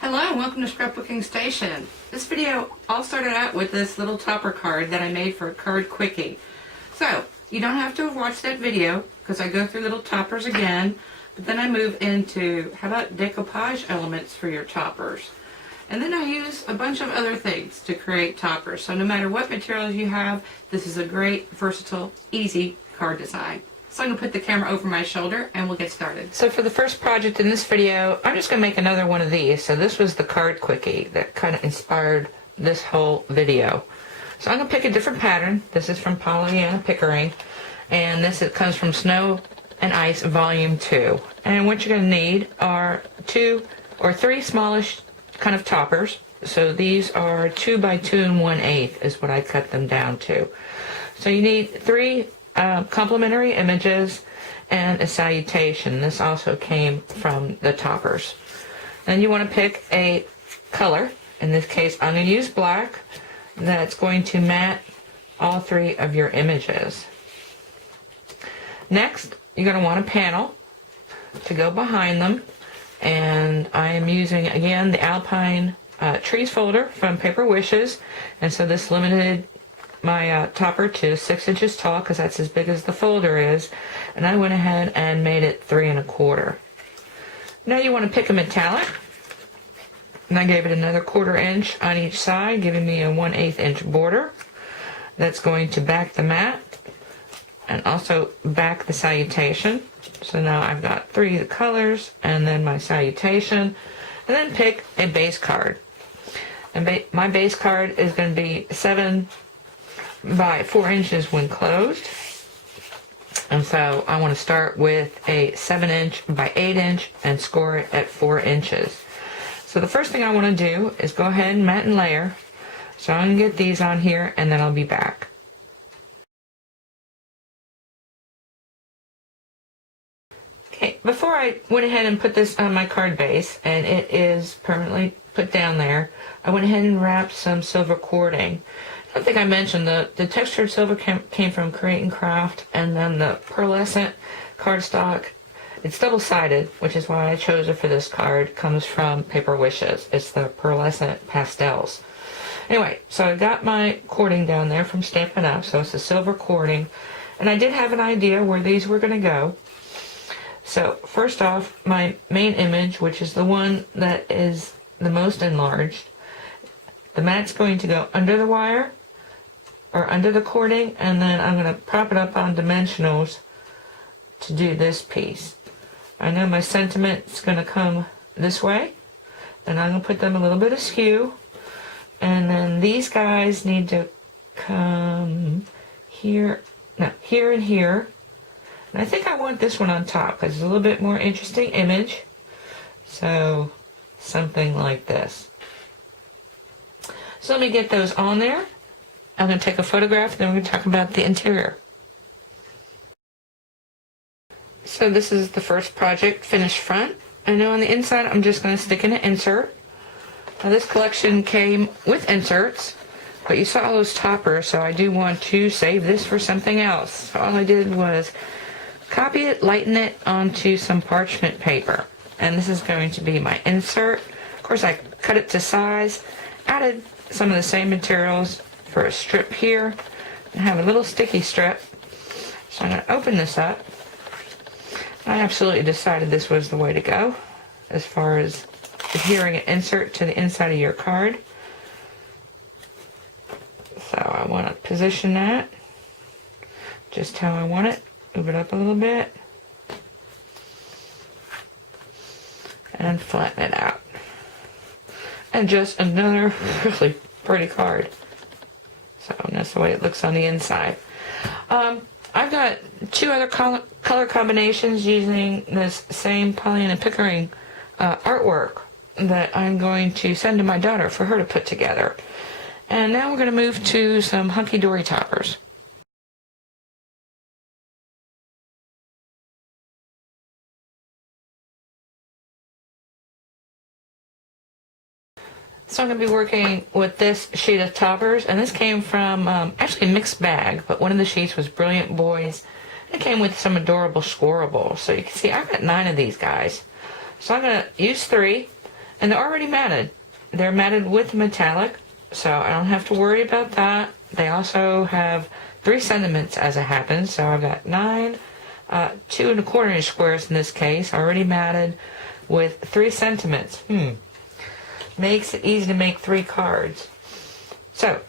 Hello and welcome to Scrapbooking Station. This video all started out with this little topper card that I made for a card quickie. So you don't have to have watched that video because I go through little toppers again, but then I move into how about decoupage elements for your toppers. And then I use a bunch of other things to create toppers. So no matter what materials you have, this is a great, versatile, easy card design. So I'm going to put the camera over my shoulder and we'll get started. So for the first project in this video, I'm just going to make another one of these. So this was the card quickie that kind of inspired this whole video. So I'm going to pick a different pattern. This is from Pollyanna Pickering. And it comes from Snow and Ice Volume 2. And what you're going to need are 2 or 3 smallish kind of toppers. So these are 2 by 2 1/8 is what I cut them down to. So you need 3 complementary images and a salutation. This also came from the toppers. Then you want to pick a color. In this case, I'm going to use black. That's going to mat all 3 of your images. Next, you're going to want a panel to go behind them. And I am using, again, the Alpine Trees folder from Paper Wishes. And so this limited my topper to 6 inches tall because that's as big as the folder is, and I went ahead and made it 3 1/4. Now you want to pick a metallic, and I gave it another 1/4 inch on each side, giving me a 1/8 inch border. That's going to back the mat and also back the salutation. So now I've got 3 colors and then my salutation, and then pick a base card. And my base card is going to be 7 by 4 inches when closed. And so I want to start with a 7 inch by 8 inch and score it at 4 inches. So the first thing I want to do is go ahead and mat and layer. So I'm going to get these on here and then I'll be back. Okay, before I went ahead and put this on my card base, and it is permanently put down there, I went ahead and wrapped some silver cording. I think I mentioned the textured silver came from Create and Craft, and then the pearlescent cardstock, it's double-sided, which is why I chose it for this card, comes from Paper Wishes. It's the pearlescent pastels. Anyway, so I got my cording down there from Stampin' Up, so it's the silver cording, and I did have an idea where these were going to go. So first off, my main image, which is the one that is the most enlarged, the mat's going to go under the wire or under the cording, and then I'm going to prop it up on dimensionals to do this piece. I know my sentiment's going to come this way, and I'm going to put them a little bit askew, and then these guys need to come here, no, here and here. And I think I want this one on top because it's a little bit more interesting image. So something like this. So let me get those on there. I'm going to take a photograph, then we're going to talk about the interior. So this is the first project, finished front. I know on the inside I'm just going to stick in an insert. Now this collection came with inserts, but you saw all those toppers, so I do want to save this for something else. So all I did was copy it, lighten it onto some parchment paper. And this is going to be my insert. Of course, I cut it to size, added some of the same materials for a strip here, and have a little sticky strip. So I'm going to open this up. I absolutely decided this was the way to go as far as adhering an insert to the inside of your card. So I want to position that just how I want it. Move it up a little bit and flatten it out. And just another really pretty card. So that's the way it looks on the inside. I've got 2 other color combinations using this same Pollyanna Pickering artwork that I'm going to send to my daughter for her to put together. And now we're going to move to some hunky-dory toppers. So I'm going to be working with this sheet of toppers, and this came from actually a mixed bag, but one of the sheets was Brilliant Boys. It came with some adorable squirrels. So you can see I've got 9 of these guys. So I'm going to use 3, And they're already matted. They're matted with metallic, so I don't have to worry about that. They also have 3 sentiments as it happens, so I've got 9, 2 1/4 inch squares in this case, already matted with 3 sentiments. Makes it easy to make 3 cards. So,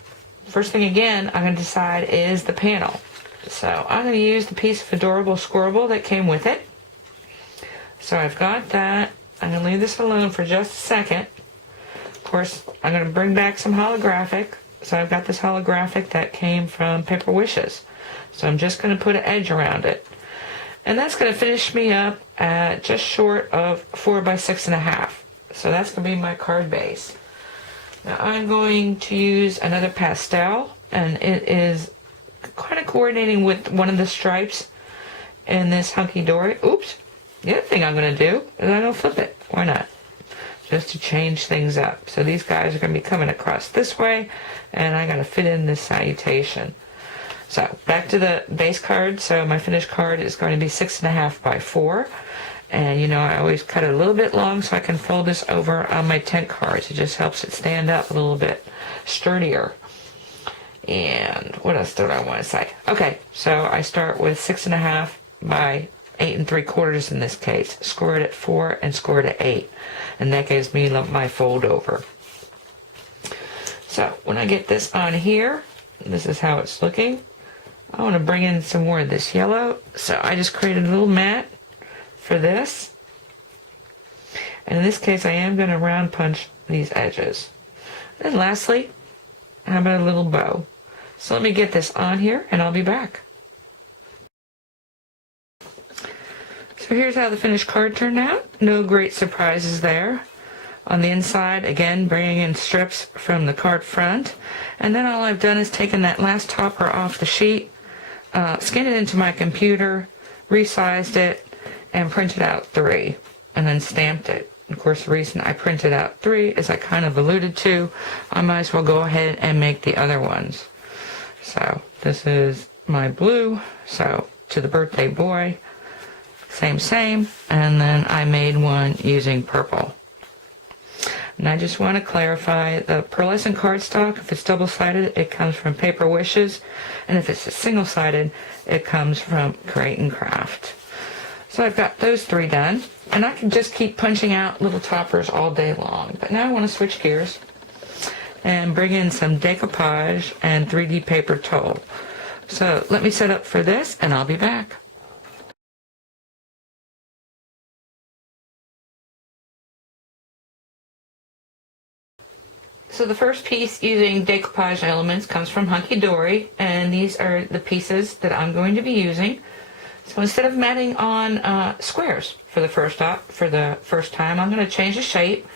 first thing again, I'm going to decide is the panel. So, I'm going to use the piece of adorable squirrel that came with it. So, I've got that. I'm going to leave this alone for just a second. Of course, I'm going to bring back some holographic. So, I've got this holographic that came from Paper Wishes. So, I'm just going to put an edge around it. And that's going to finish me up at just short of 4 by 6.5. So, that's going to be my card base. Now I'm going to use another pastel, and it is kind of coordinating with one of the stripes in this hunky-dory. Oops. The other thing I'm going to do is I'm going to flip it. Why not? Just to change things up. So these guys are going to be coming across this way, and I got to fit in this salutation. So back to the base card. So my finished card is going to be 6.5 by 4. And, you know, I always cut it a little bit long so I can fold this over on my tent cards. It just helps it stand up a little bit sturdier. And what else did I want to say? Okay, so I start with 6.5 by 8 3/4 in this case. Score it at 4 and score it at 8. And that gives me my fold over. So when I get this on here, this is how it's looking. I want to bring in some more of this yellow. So I just created a little mat for this, and in this case I am going to round punch these edges. And lastly, how about a little bow? So let me get this on here and I'll be back. So here's how the finished card turned out. No great surprises there. On the inside, again, bringing in strips from the card front, and then all I've done is taken that last topper off the sheet, scanned it into my computer, resized it, and printed out 3, and then stamped it. Of course, the reason I printed out 3, as I kind of alluded to, I might as well go ahead and make the other ones. So this is my blue, so to the birthday boy, same, and then I made one using purple. And I just want to clarify, the pearlescent cardstock, if it's double-sided, it comes from Paper Wishes, and if it's single-sided, it comes from Create & Craft. So I've got those 3 done, and I can just keep punching out little toppers all day long. But now I want to switch gears and bring in some decoupage and 3D paper tole. So let me set up for this, and I'll be back. So the first piece using decoupage elements comes from Hunky Dory, and these are the pieces that I'm going to be using. So instead of matting on squares for the first time, I'm going to change the shape.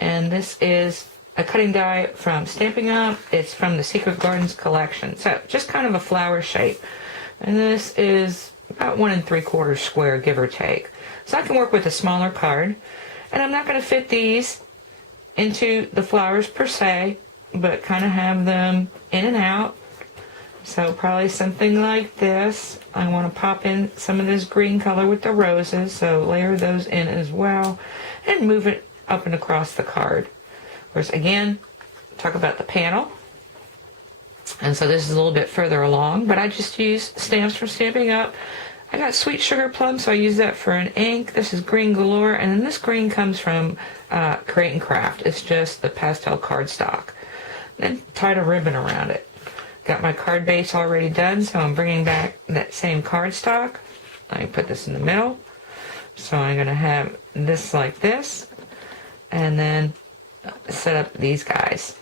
And this is a cutting die from Stampin' Up. It's from the Secret Gardens collection. So just kind of a flower shape. And this is about 1 3/4 square, give or take. So I can work with a smaller card. And I'm not going to fit these into the flowers per se, but kind of have them in and out. So probably something like this. I want to pop in some of this green color with the roses, so layer those in as well, and move it up and across the card. Of course, again, talk about the panel. And so this is a little bit further along, but I just use stamps from Stampin' Up. I got Sweet Sugar Plum, so I use that for an ink. This is Green Galore, and then this green comes from Create & Craft. It's just the pastel cardstock. Then tied a ribbon around it. Got my card base already done, so I'm bringing back that same cardstock. Let me put this in the middle. So I'm going to have this like this, and then set up these guys.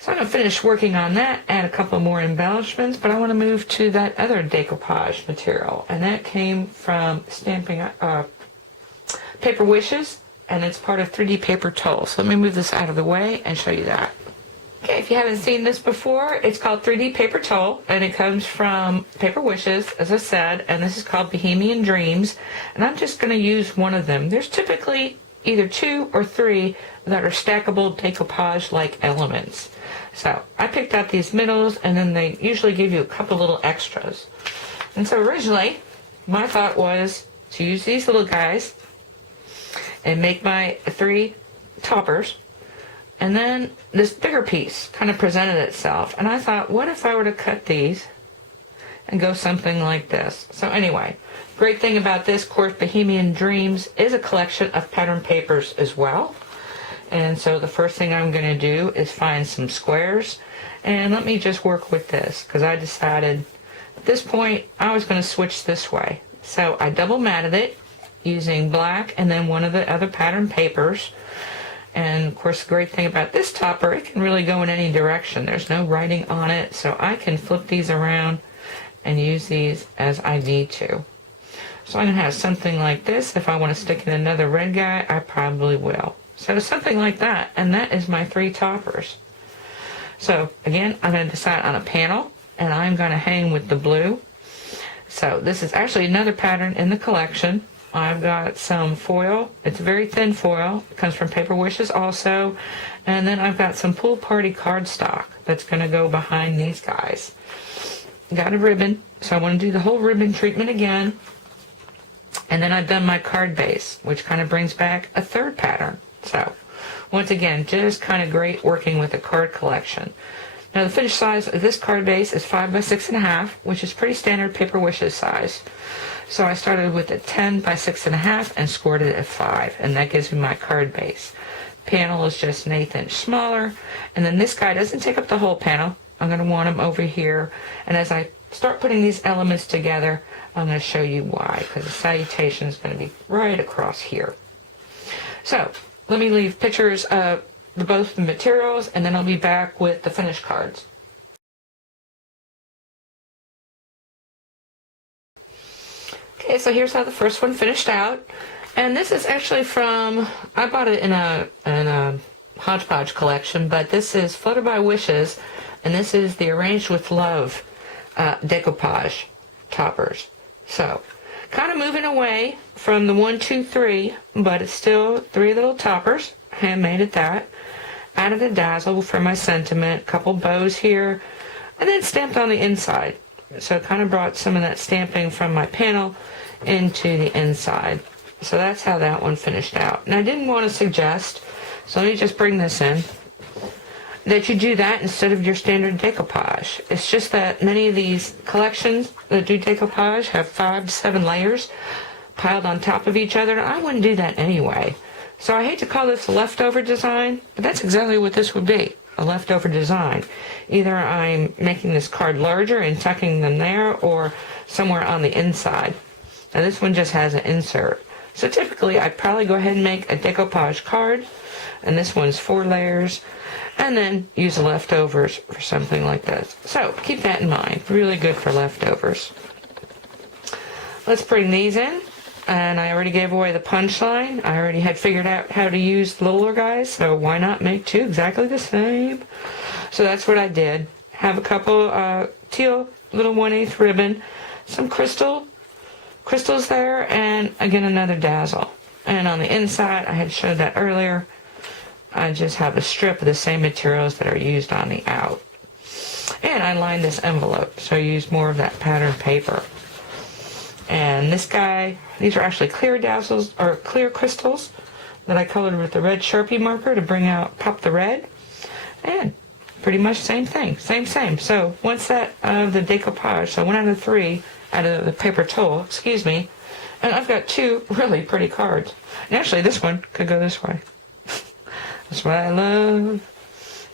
So I'm going to finish working on that, add a couple more embellishments, but I want to move to that other decoupage material, and that came from Paper Wishes, and it's part of 3D paper tole. So let me move this out of the way and show you that. Okay, if you haven't seen this before, it's called 3D Paper Tole, and it comes from Paper Wishes, as I said, and this is called Bohemian Dreams, and I'm just going to use one of them. There's typically either 2 or 3 that are stackable decoupage-like elements. So I picked out these middles, and then they usually give you a couple little extras. And so originally, my thought was to use these little guys and make my 3 toppers. And then this bigger piece kind of presented itself. And I thought, what if I were to cut these and go something like this? So anyway, great thing about this course, Bohemian Dreams is a collection of pattern papers as well. And so the first thing I'm going to do is find some squares. And let me just work with this, because I decided at this point I was going to switch this way. So I double matted it using black and then one of the other pattern papers. And of course, the great thing about this topper, it can really go in any direction. There's no writing on it, so I can flip these around and use these as I need to. So I'm going to have something like this. If I want to stick in another red guy, I probably will. So something like that, and that is my 3 toppers. So again, I'm going to decide on a panel, and I'm going to hang with the blue. So this is actually another pattern in the collection. I've got some foil. It's very thin foil. It comes from Paper Wishes also. And then I've got some Pool Party cardstock that's going to go behind these guys. Got a ribbon, so I want to do the whole ribbon treatment again. And then I've done my card base, which kind of brings back a 3rd pattern. So once again, just kind of great working with a card collection. Now the finished size of this card base is 5 by 6.5, which is pretty standard Paper Wishes size. So I started with a 10 by 6.5 and scored it at 5, and that gives me my card base. Panel is just an 1/8 inch smaller, and then this guy doesn't take up the whole panel. I'm going to want him over here, and as I start putting these elements together, I'm going to show you why, because the salutation is going to be right across here. So let me leave pictures of both the materials, and then I'll be back with the finished cards. Okay, so here's how the first one finished out. And this is actually from, I bought it in a hodgepodge collection, but this is Flutter by Wishes, and this is the Arranged with Love decoupage toppers. So, kind of moving away from the 1, 2, 3, but it's still 3 little toppers, handmade at that. Added a dazzle for my sentiment, a couple bows here, and then stamped on the inside. So it kind of brought some of that stamping from my panel into the inside. So that's how that one finished out. And I didn't want to suggest, so let me just bring this in, that you do that instead of your standard decoupage. It's just that many of these collections that do decoupage have 5 to 7 layers piled on top of each other, and I wouldn't do that anyway. So I hate to call this a leftover design, but that's exactly what this would be, a leftover design. Either I'm making this card larger and tucking them there, or somewhere on the inside. Now this one just has an insert. So typically I'd probably go ahead and make a decoupage card, and this one's 4 layers, and then use the leftovers for something like this. So keep that in mind, really good for leftovers. Let's bring these in, and I already gave away the punchline. I already had figured out how to use the littler guys, so why not make 2 exactly the same? So that's what I did. Have a couple teal little 1/8 ribbon, some crystals there, and again another dazzle. And on the inside, I had showed that earlier, I just have a strip of the same materials that are used on the out. And I lined this envelope, so I used more of that pattern paper. And this guy, these are actually clear dazzles, or clear crystals that I colored with the red Sharpie marker to bring out, pop the red. And pretty much same thing, same. So once that the decoupage, so 1 out of 3 out of the paper tole, excuse me, and I've got 2 really pretty cards. And actually this one could go this way. That's what I love.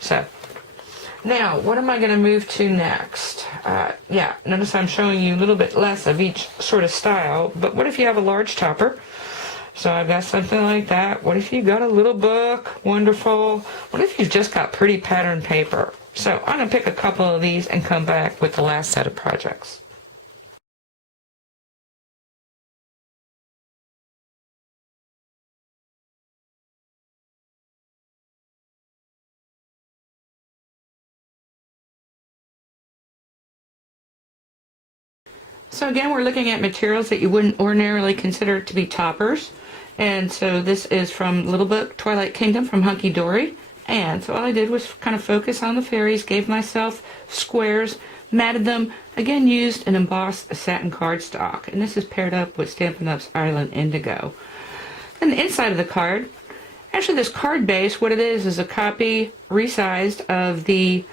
So now what am I going to move to next? Yeah, notice I'm showing you a little bit less of each sort of style, but what if you have a large topper? So I've got something like that. What if you got a little book? Wonderful. What if you've just got pretty pattern paper? So I'm going to pick a couple of these and come back with the last set of projects. So again, we're looking at materials that you wouldn't ordinarily consider to be toppers. And so this is from Little Book Twilight Kingdom from Hunky Dory. And so all I did was kind of focus on the fairies, gave myself squares, matted them, again used and embossed a satin cardstock. And this is paired up with Stampin' Up's Island Indigo. And the inside of the card Actually, this card base, what it is a copy resized of the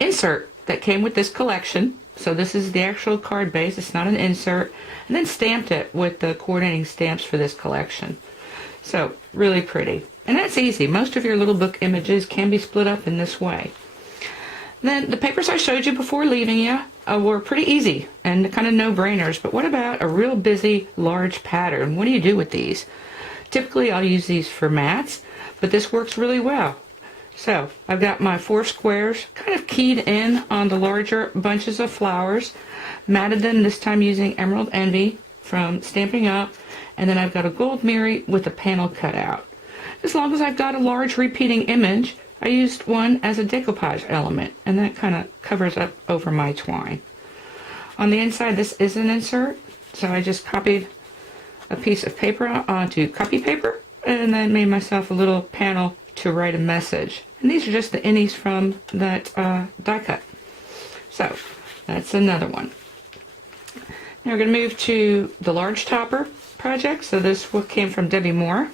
insert that came with this collection. So this is the actual card base, it's not an insert, and then stamped it with the coordinating stamps for this collection. So really pretty. And that's easy. Most of your little book images can be split up in this way. Then the papers I showed you before leaving you were pretty easy and kind of no-brainers, but what about a real busy large pattern? What do you do with these? Typically I'll use these for mats, but this works really well. So I've got my 4 squares kind of keyed in on the larger bunches of flowers, matted them this time using Emerald Envy from Stampin' Up, and then I've got a gold Mary with a panel cut out. As long as I've got a large repeating image, I used one as a decoupage element, and that kind of covers up over my twine. On the inside, this is an insert, so I just copied a piece of paper onto copy paper, and then made myself a little panel to write a message. And these are just the innies from that die cut. So that's another one. Now we're going to move to the large topper project. So this came from Debbie Moore.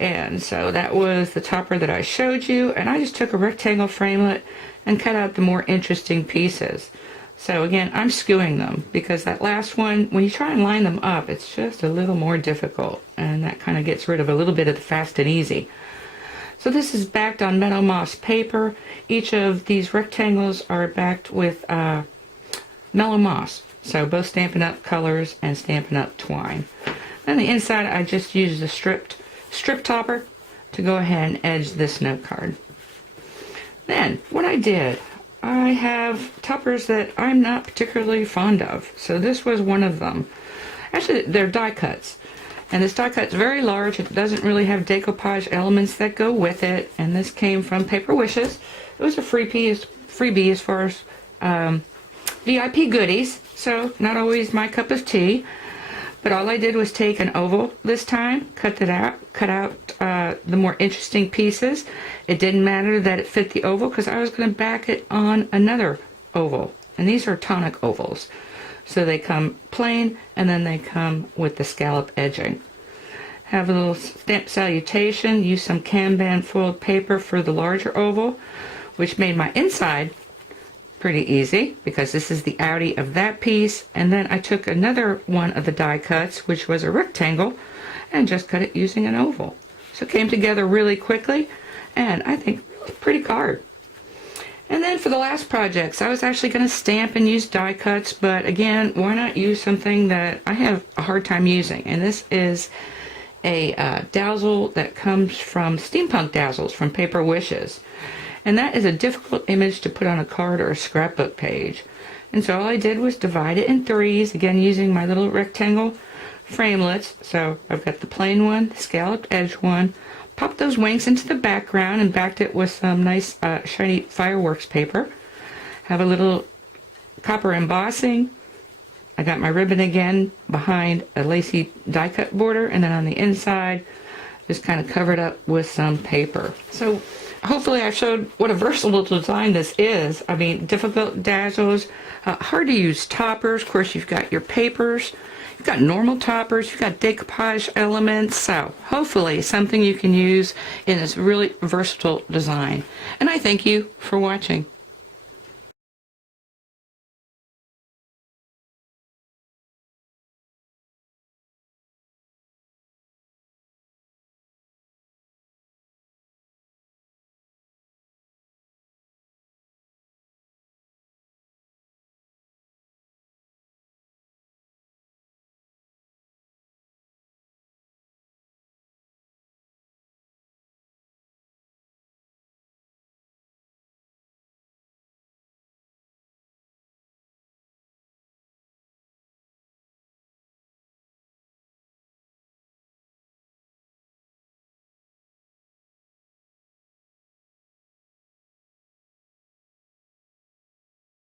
And so that was the topper that I showed you. And I just took a rectangle framelit and cut out the more interesting pieces. So again, I'm skewing them because that last one, when you try and line them up, it's just a little more difficult. And that kind of gets rid of a little bit of the fast and easy. So this is backed on Meadow Moss paper. Each of these rectangles are backed with Mellow Moss. So both Stampin' Up! Colors and Stampin' Up! Twine. And the inside I just used a strip topper to go ahead and edge this note card. Then what I did, I have toppers that I'm not particularly fond of. So this was one of them. Actually, they're die cuts. And this die cut's very large. It doesn't really have decoupage elements that go with it. And this came from Paper Wishes. It was a freebie as far as VIP goodies. So not always my cup of tea. But all I did was take an oval this time, cut out the more interesting pieces. It didn't matter that it fit the oval because I was going to back it on another oval. And these are tonic ovals. So they come plain, and then they come with the scallop edging. Have a little stamp salutation. Use some Kanban foiled paper for the larger oval, which made my inside pretty easy because this is the outie of that piece. And then I took another one of the die cuts, which was a rectangle, and just cut it using an oval. So it came together really quickly, and I think pretty card. And then for the last projects, I was actually going to stamp and use die cuts, but again, why not use something that I have a hard time using? And this is a dazzle that comes from Steampunk Dazzles from Paper Wishes. And that is a difficult image to put on a card or a scrapbook page. And so all I did was divide it in 3s, again using my little rectangle framelits. So I've got the plain one, the scalloped edge one, popped those wings into the background and backed it with some nice shiny fireworks paper. Have a little copper embossing. I got my ribbon again behind a lacy die cut border, and then on the inside just kind of covered up with some paper. So hopefully I showed what a versatile design this is. I mean, difficult dazzles, hard to use toppers. Of course, you've got your papers. You've got normal toppers, you've got decoupage elements, so hopefully something you can use in this really versatile design. And I thank you for watching.